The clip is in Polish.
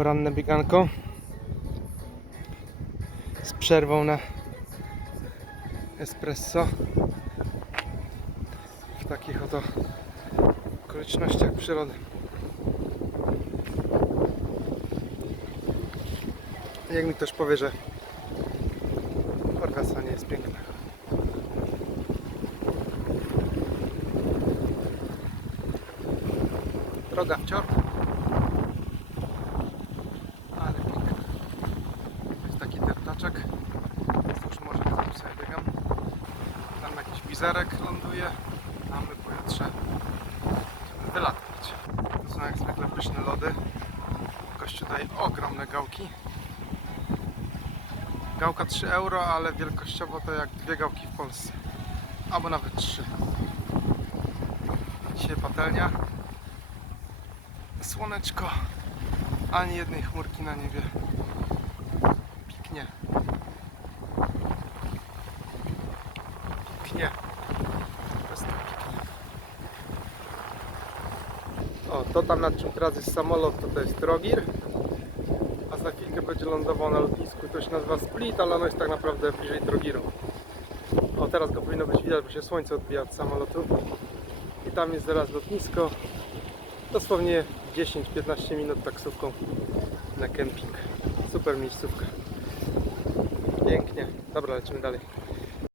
poranne bieganko z przerwą na espresso w takich oto okolicznościach przyrody. Jak mi ktoś powie, że Orgasa nie jest piękna. Droga wciąż. Ale piękna. Jest deptaczek. Cóż, może tam sobie biegam. Tam jakiś wizerek ląduje. Mamy powietrze. Będziemy wylatywać. To są jak zwykle pyszne lody. Gościu daje ogromne gałki. Gałka 3 euro, ale wielkościowo to jak dwie gałki w Polsce. Albo nawet 3. Dzisiaj patelnia. Słoneczko. Ani jednej chmurki na niebie. Piknie. O, to tam nad czym teraz jest samolot, to to jest Trogir. A za chwilkę będzie lądował na lotnisku. To się nazywa Split, ale ono jest tak naprawdę bliżej Trogiru. O, teraz go powinno być widać, bo się słońce odbija od samolotu. I tam jest zaraz lotnisko. Dosłownie 10-15 minut taksówką na kemping. Super miejscówka. Pięknie. Dobra, lecimy dalej.